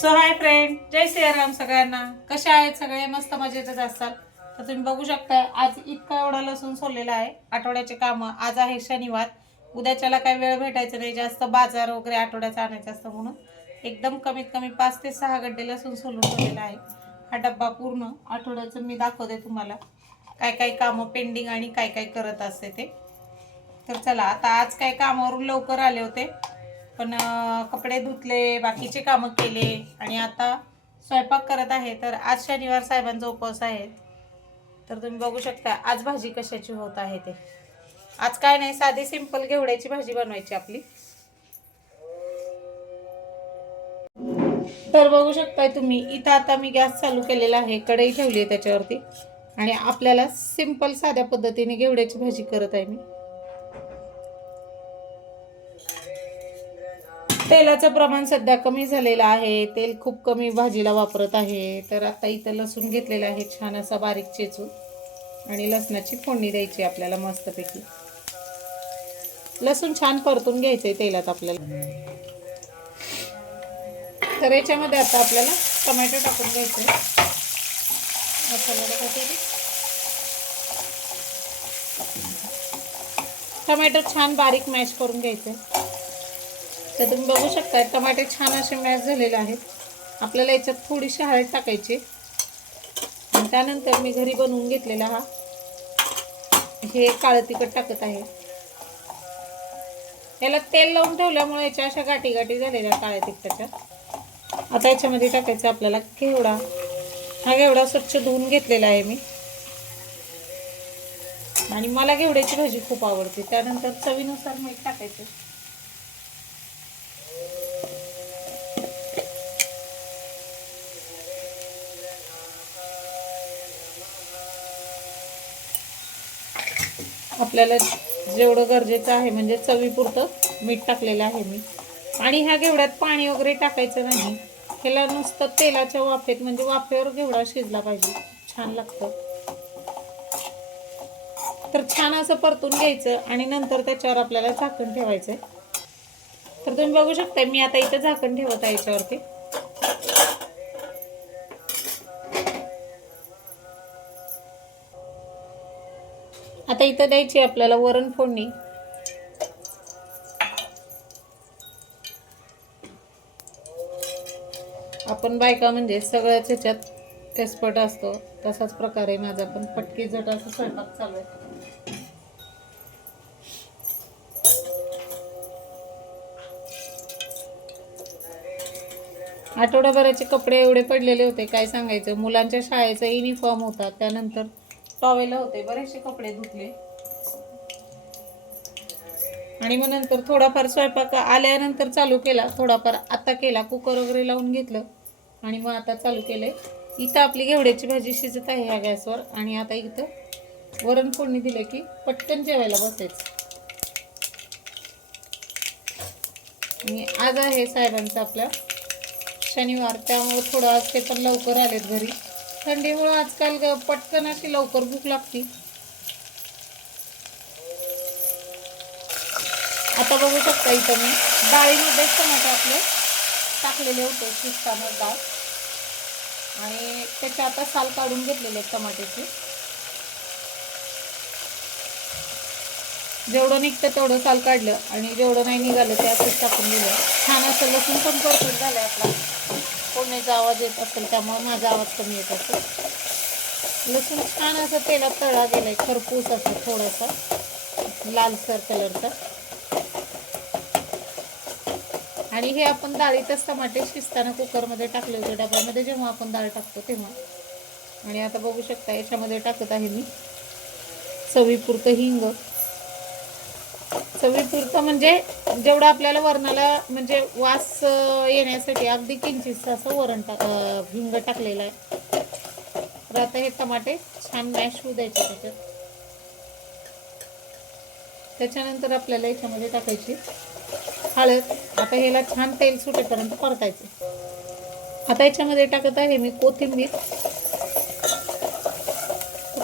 So hi friend, जय श्रीराम सगळ्यांना. कशा आहेत सगळे? मस्त मजेतच असाल तर तुम्ही बघू शकता. आज इतका एवढा लसूण सोललेला आहे. आठवड्याचे काम. आज आहे शनिवार. उद्याच्याला काही वेळ भेटायचं नाही जास्त, बाजार वगैरे आठवड्याचा आणायचा असतं म्हणून एकदम कमीत कमी 5 ते 6 गड्डे लसूण सोलून ठेवलेला आहे. हा डब्बा पूर्ण आठवड्याचं मी दाखवते तुम्हाला काय काय कामं पेंडिंग आणि काय काय करत असते ते. तर चला, आता आज काय कामावरून लवकर आले होते पण कपडे धुतले, बाकीचे कामं केले आणि आता स्वयंपाक करत आहे. तर आज शनिवार साहेबांचा उपवास आहे. तर तुम्ही बघू शकता आज भाजी कशाची होत आहे ते. आज काय नाही, साधी सिंपल घेवड्याची भाजी बनवायची आपली. तर बघू शकताय तुम्ही इथं आता मी गॅस चालू केलेला आहे, कढई ठेवली आहे त्याच्यावरती आणि आपल्याला सिंपल साध्या पद्धतीने घेवड्याची भाजी करत आहे मी. तेलाचं प्रमाण सध्या कमी झालेलं आहे, तेल खूप कमी भाजीला वापरत आहे. तर आता इथं लसूण घेतलेला आहे छान असा बारीक चेचून आणि लसणाची फोडणी द्यायची आपल्याला मस्तपैकी. लसूण छान परतून घ्यायचंय तेलात आपल्याला. तर याच्यामध्ये आता आपल्याला टोमॅटो टाकून घ्यायचे. मसाला टाकायचे. टोमॅटो छान बारीक मॅश करून घ्यायचे. तर तुम्ही बघू शकता टमाटे छान असे मॅश झालेले आहेत. आपल्याला याच्यात थोडीशी हळद टाकायची आणि त्यानंतर मी घरी बनवून घेतलेला हे काळं तिखट टाकत आहे. याला तेल लावून ठेवल्यामुळे याच्या अशा गाठी गाठी झालेल्या काळ्या तिखटाच्या. आता याच्यामध्ये टाकायचं आपल्याला घेवडा. हा घेवडा स्वच्छ धुवून घेतलेला आहे मी आणि मला घेवड्याची भाजी खूप आवडते. त्यानंतर चवीनुसार मीठ टाकायचं. आपल्याला जेवढं गरजेचं आहे म्हणजे चवीपुरतं मीठ टाकलेलं आहे मी. आणि ह्या घेवड्यात पाणी वगैरे टाकायचं नाही. ह्याला नुसतं तेलाच्या वाफेत म्हणजे वाफेवर घेवडा शिजला पाहिजे, छान लागतं. तर छान असं परतून घ्यायचं आणि नंतर त्याच्यावर आपल्याला झाकण ठेवायचं. तर तुम्ही बघू शकता मी आता इथं झाकण ठेवत आहे याच्यावरती. आता इथं द्यायची आपल्याला वरण फोडणी. आपण बायका म्हणजे सगळ्याच ह्याच्यात एक्सपर्ट असतो, तसाच प्रकारे माझा पण पटकी झट असं स्वयंपाक चालू आहे. आठवड्याभराचे कपडे एवढे पडलेले होते काय सांगायचं. मुलांच्या शाळेचा युनिफॉर्म होता, त्यानंतर टॉवेल होते, बरेचसे कपडे धुतले आणि मग नंतर थोडाफार स्वयंपाक आल्यानंतर चालू केला. थोडाफार आता केला, कुकर वगैरे लावून घेतलं आणि मग आता चालू केलंय. इथं आपली घेवड्याची भाजी शिजत आहे ह्या गॅसवर आणि आता इथं वरण फोडणी दिलं की पटकन जेवायला बसायचं. आणि आज आहे साहेबांचा आपला शनिवार, त्यामुळे थोडं आज ते पण लवकर आलेत घरी. थंडीमुळे आजकाल पटकन अशी लवकर भूक लागते. आता बघू शकता इथं मी डाळीमध्ये टमाटे आपले टाकलेले होते शिजताना डाळ आणि त्याचे आता साल काढून घेतलेले आहेत टमाट्याचे. जेवढं निघतं तेवढं साल काढलं आणि जेवढं नाही निघालं ते असंच टाकून दिलं. छान असं लसूण पण परतून झालं आपला. फोडणीचा आवाज येत असेल त्यामुळे माझा आवाज कमी येत असेल. लसूण छान असं तेलात तळा गेलाय, खरपूस असं थोडासा लालसर कलरचा. आणि हे आपण डाळीतच टमाटे शिजताना कुकरमध्ये टाकले होते डब्यामध्ये जेव्हा आपण डाळ टाकतो तेव्हा. आणि आता बघू शकता याच्यामध्ये टाकत आहे मी चवीपुरतं हिंग. चवीपुरतं म्हणजे जेवढं आपल्याला वरणाला म्हणजे वास येण्यासाठी अगदी किंचित असं हिंग टाकलेलं आहे. तर आता हे टमाटे छान मॅश होऊ द्यायचे त्याच्यात. त्याच्यानंतर आपल्याला याच्यामध्ये टाकायची हळद. आता ह्याला छान तेल सुटेपर्यंत परतायचं. आता याच्यामध्ये टाकत आहे मी कोथिंबीर.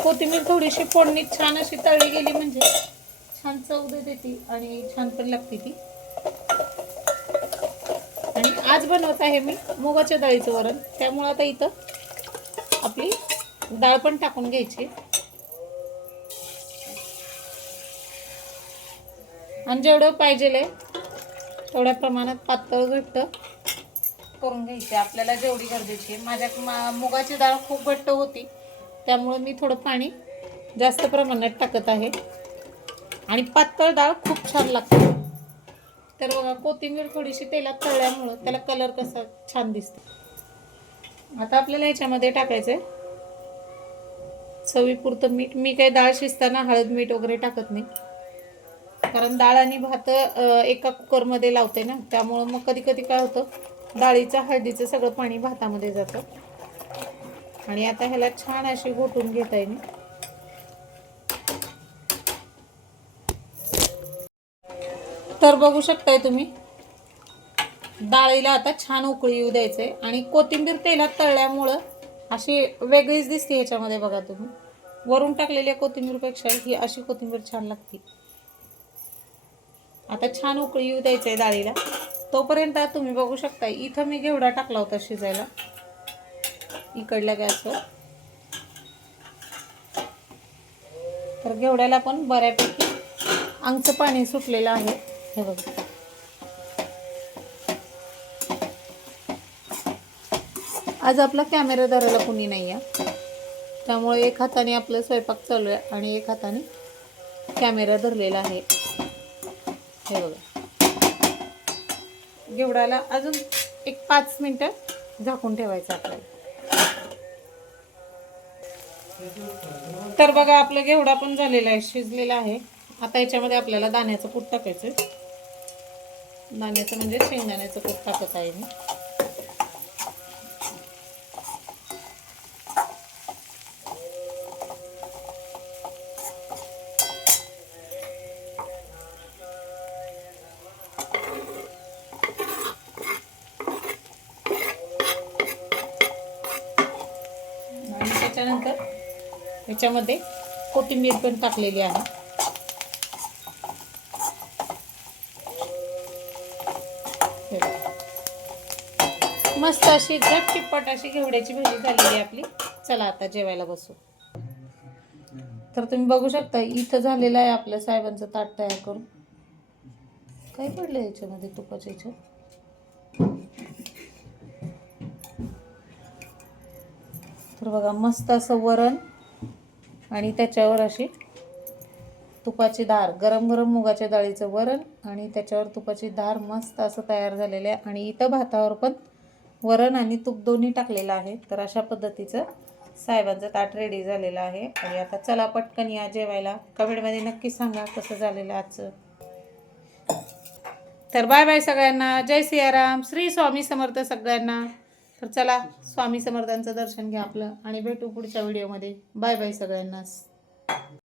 कोथिंबीर थोडीशी फोडणीत छान अशी तळली गेली म्हणजे छान चव देते ती आणि छान पण लागते ती. आणि आज बनवत आहे मी मुगाच्या डाळीचं वरण, त्यामुळे आता इथं आपली डाळ पण टाकून घ्यायची आणि जेवढं पाहिजे तेवढ्या प्रमाणात पातळ घट्ट करून घ्यायची आपल्याला जेवढी गरजेची आहे. माझ्या मुगाची डाळ खूप घट्ट होती, त्यामुळे मी थोडं पाणी जास्त प्रमाणात टाकत आहे आणि पातळ डाळ खूप छान लागते. तर बघा कोथिंबीर थोडीशी तेलात तळल्यामुळं त्याला कलर कसा छान दिसतो. आता आपल्याला याच्यामध्ये टाकायचंय चवीपुरतं मीठ. मी काही डाळ शिजताना हळद मीठ वगैरे टाकत नाही, कारण डाळ आणि भात एका कुकरमध्ये लावते ना, त्यामुळं मग कधी कधी काय होतं डाळीचं हळदीचं सगळं पाणी भातामध्ये जातं. आणि आता ह्याला छान अशी घोटून घेत आहे मी. तर बघू शकताय तुम्ही डाळीला आता छान उकळी येऊ द्यायचे आणि कोथिंबीर तेलात तळल्यामुळं अशी वेगळीच दिसते ह्याच्यामध्ये. बघा तुम्ही वरून टाकलेल्या कोथिंबीरपेक्षा ही अशी कोथिंबीर छान लागते. आता छान उकळी येऊ द्यायचंय डाळीला. तोपर्यंत तुम्ही बघू शकता इथं मी घेवडा टाकला होता शिजायला इकडल्या गॅसवर. तर घेवड्याला पण बऱ्यापैकी अंगचं पाणी सुटलेलं आहे. हे बघा आज आपला कॅमेरा धरायला कोणी नाही आहे, त्यामुळे एक हाताने आपलं स्वयंपाक चालू आहे आणि एक हाताने कॅमेरा धरलेला आहे. हे बघा घेवडाला अजून एक 5 मिनिटं झाकून ठेवायचं आपल्याला. तर बघा आपलं घेवडा पण झालेला आहे, शिजलेला आहे. आता याच्यामध्ये आपल्याला दाण्याचं कूट टाकायचं. दाण्याचं म्हणजे शेंगदाण्याचं कूट टाकत आहे मी. आणि त्याच्यानंतर याच्यामध्ये कोथिंबीर पण टाकलेली आहे. मस्त अशी झटपट अशी घेवड्याची भाजी झालेली आहे आपली. चला आता जेवायला बसू. तर तुम्ही बघू शकता इथं झालेलं आहे आपल्या साहेबांचं ताट तयार करून. काय पडलं याच्यामध्ये तुपाच्या याच्यात. तर बघा मस्त असं वरण आणि त्याच्यावर अशी तुपाची धार, गरम गरम मुगाच्या डाळीचं वरण आणि त्याच्यावर तुपाची धार मस्त असं तयार झालेलं आहे. आणि इथं भातावर पण वरण आणि तूप दोन्ही टाकलेलं आहे. तर अशा पद्धतीचं साहेबांचं ताट रेडी झालेलं आहे. आणि आता चला पटकन या जेवायला. कमेंटमध्ये नक्की सांगा कसं झालेलं आजचं. तर बाय बाय सगळ्यांना. जय सियाराम. श्री स्वामी समर्थ सगळ्यांना. तर चला स्वामी समर्थांचं दर्शन घ्या आपलं आणि भेटू पुढच्या व्हिडिओमध्ये. बाय बाय सगळ्यांना.